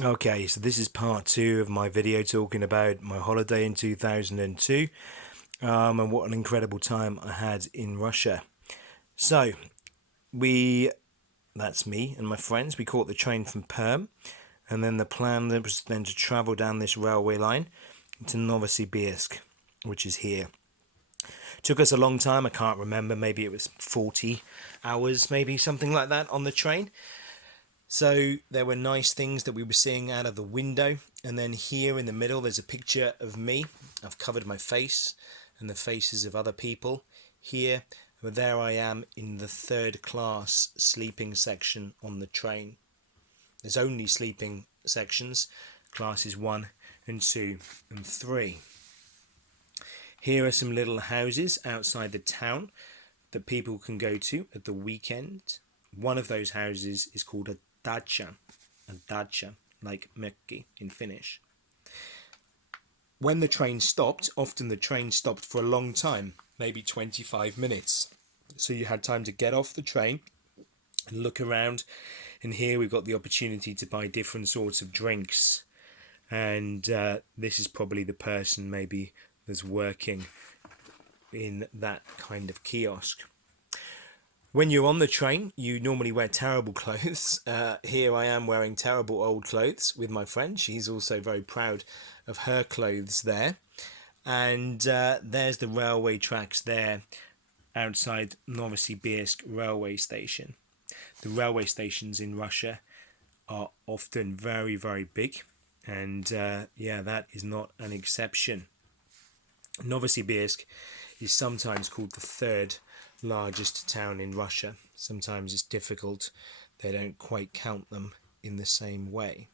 Okay, so this is part two of my video talking about my holiday in 2002 and what an incredible time I had in Russia. So, we, that's me and my friends, we caught the train from Perm, and then the plan was then to travel down this railway line to Novosibirsk, which is here. Took us a long time, I can't remember, maybe it was 40 hours, maybe something like that on the train. So there were nice things that we were seeing out of the window, and then here in the middle there's a picture of me. I've covered my face and the faces of other people. Here, there I am in the third class sleeping section on the train. There's only sleeping sections, classes 1 and 2 and 3. Here are some little houses outside the town that people can go to at the weekend. One of those houses is called a dacha, like mökki in Finnish. When the train stopped, often the train stopped for a long time, maybe 25 minutes. So you had time to get off the train and look around. And here we've got the opportunity to buy different sorts of drinks. And this is probably the person maybe that's working in that kind of kiosk. When you're on the train, you normally wear terrible clothes. Here I am wearing terrible old clothes with my friend. She's also very proud of her clothes there. And there's the railway tracks there outside Novosibirsk railway station. The railway stations in Russia are often very, very big. And yeah, that is not an exception. Novosibirsk is sometimes called the third largest town in Russia. Sometimes it's difficult, they don't quite count them in the same way.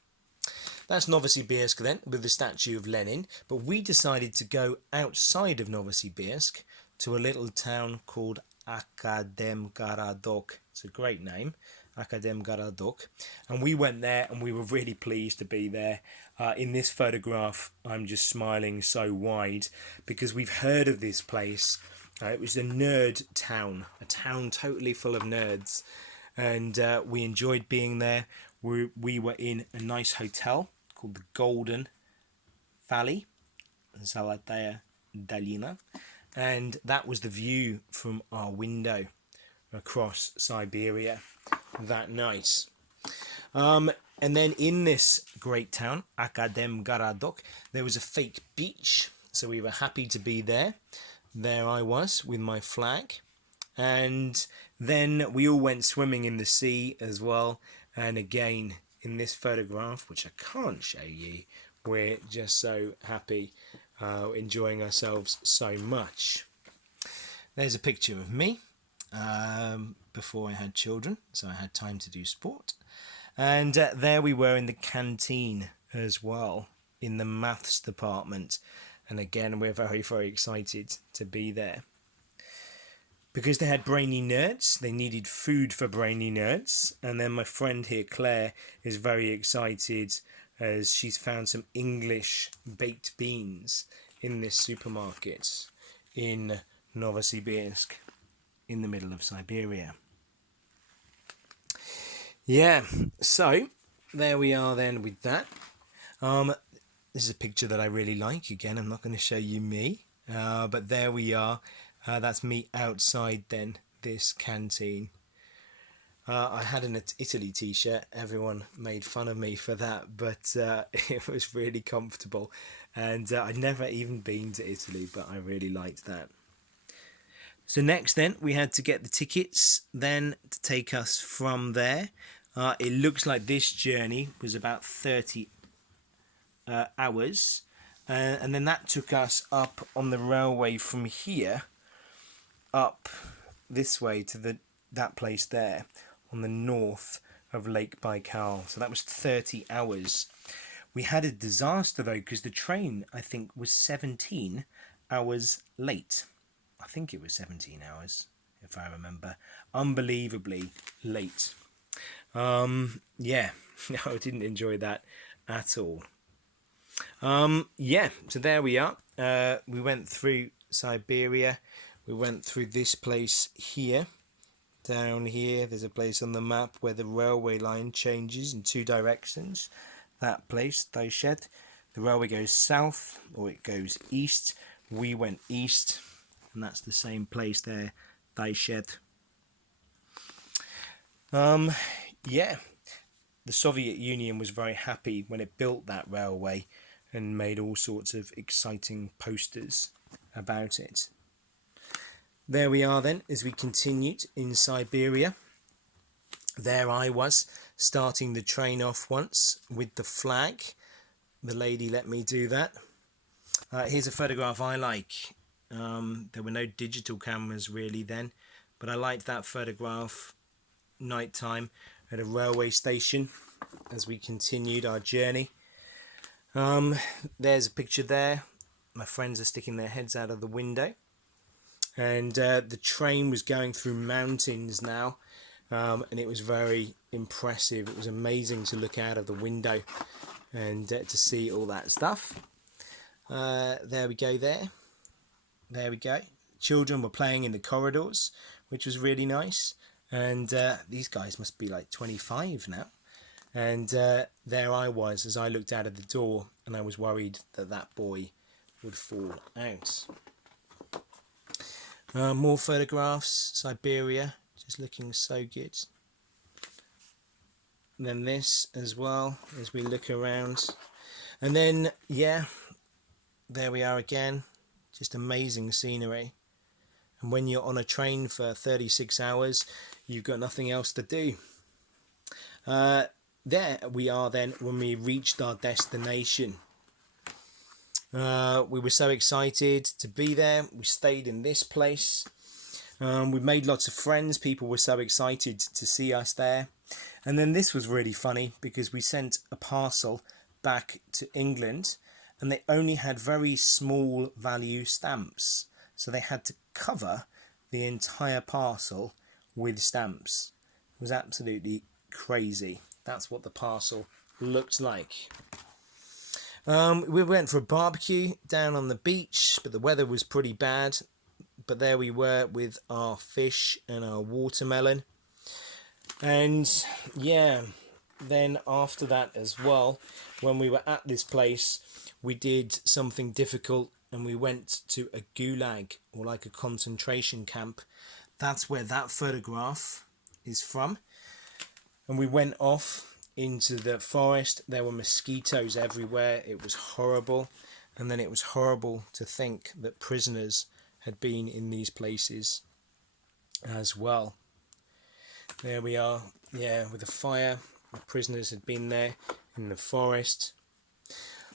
That's Novosibirsk then, with the statue of Lenin, but we decided to go outside of Novosibirsk to a little town called Akademgaradok. It's a great name, Akademgaradok, and we went there and we were really pleased to be there. In this photograph I'm just smiling so wide because we've heard of this place. It was a nerd town, a town totally full of nerds, and we enjoyed being there. We were in a nice hotel called the Golden Valley, Zalotaya Dolina, and that was the view from our window across Siberia. That nice. And then in this great town, Akademgaradok, there was a fake beach, so we were happy to be there. There I was with my flag, and then we all went swimming in the sea as well. And again, in this photograph, which I can't show you, we're just so happy, enjoying ourselves so much. There's a picture of me before I had children, so I had time to do sport. And there we were in the canteen as well, in the maths department. And again, we're very, very excited to be there. Because they had brainy nerds, they needed food for brainy nerds. And then my friend here, Claire, is very excited as she's found some English baked beans in this supermarket in Novosibirsk, in the middle of Siberia. Yeah, so there we are then with that. This is a picture that I really like. Again, I'm not going to show you me, but there we are. That's me outside then, this canteen. I had an Italy t-shirt. Everyone made fun of me for that, but it was really comfortable. And I'd never even been to Italy, but I really liked that. So next then, we had to get the tickets then to take us from there. It looks like this journey was about 30 hours. And then that took us up on the railway from here up this way to that place there on the north of Lake Baikal. So that was 30 hours. We had a disaster though, because the train, I think, was 17 hours late. I think it was 17 hours, if I remember. Unbelievably late. Yeah, no, I didn't enjoy that at all. Yeah, so there we are. We went through Siberia. We went through this place here. Down here, there's a place on the map where the railway line changes in two directions. that place, Taishet. The railway goes south or it goes east. We went east, and that's the same place there, Taishet. Yeah, the Soviet Union was very happy when it built that railway and made all sorts of exciting posters about it. There we are then, as we continued in Siberia. There I was, starting the train off once with the flag. The lady let me do that. Here's a photograph I like. There were no digital cameras really then, but I liked that photograph, nighttime at a railway station as we continued our journey. There's a picture there. My friends are sticking their heads out of the window, and the train was going through mountains now, and it was very impressive. It was amazing to look out of the window and to see all that stuff. There we go there we go. Children were playing in the corridors, which was really nice, and these guys must be like 25 now. And there I was as I looked out of the door, and I was worried that that boy would fall out. More photographs, Siberia, just looking so good. And then this as well as we look around. And then, yeah, there we are again, just amazing scenery. And when you're on a train for 36 hours, you've got nothing else to do. There we are then when we reached our destination. We were so excited to be there. We stayed in this place. We made lots of friends. People were so excited to see us there. And then this was really funny because we sent a parcel back to England, and they only had very small value stamps. So they had to cover the entire parcel with stamps. It was absolutely crazy. That's what the parcel looked like. We went for a barbecue down on the beach, but the weather was pretty bad. But there we were with our fish and our watermelon. And yeah, then after that as well, when we were at this place, we did something difficult, and we went to a gulag, or like a concentration camp. That's where that photograph is from. And we went off into the forest. There were mosquitoes everywhere. It was horrible. And then it was horrible to think that prisoners had been in these places as well. There we are, yeah, with a fire. The prisoners had been there in the forest.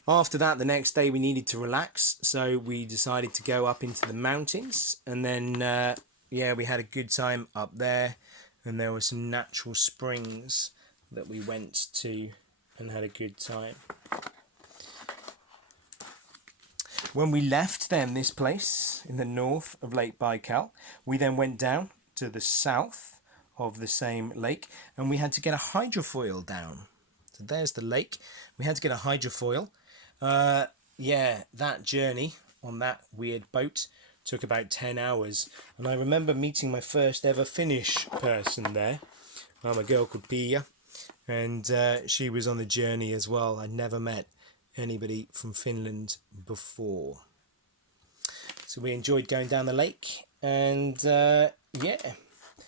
After that, the next day we needed to relax, so we decided to go up into the mountains. And then, yeah, we had a good time up there. And there were some natural springs that we went to and had a good time. When we left then this place in the north of Lake Baikal, we then went down to the south of the same lake, and we had to get a hydrofoil down. So there's the lake. We had to get a hydrofoil. Yeah, that journey on that weird boat took about 10 hours, and I remember meeting my first ever Finnish person there, a girl called Pia, and she was on the journey as well. I never met anybody from Finland before. So we enjoyed going down the lake, and yeah,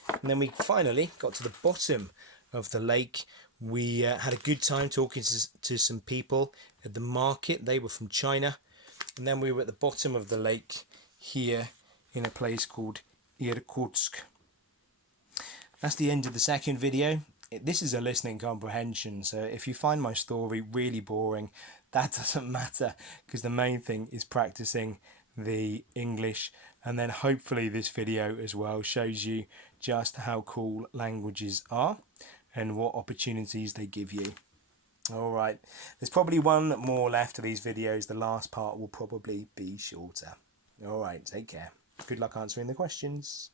and then we finally got to the bottom of the lake. We had a good time talking to some people at the market. They were from China, and then we were at the bottom of the lake here in a place called Irkutsk. That's the end of the second video. This is a listening comprehension, so if you find my story really boring, that doesn't matter, because the main thing is practicing the English. And then hopefully this video as well shows you just how cool languages are and what opportunities they give you. Alright, there's probably one more left of these videos. The last part will probably be shorter. Alright, take care. Good luck answering the questions.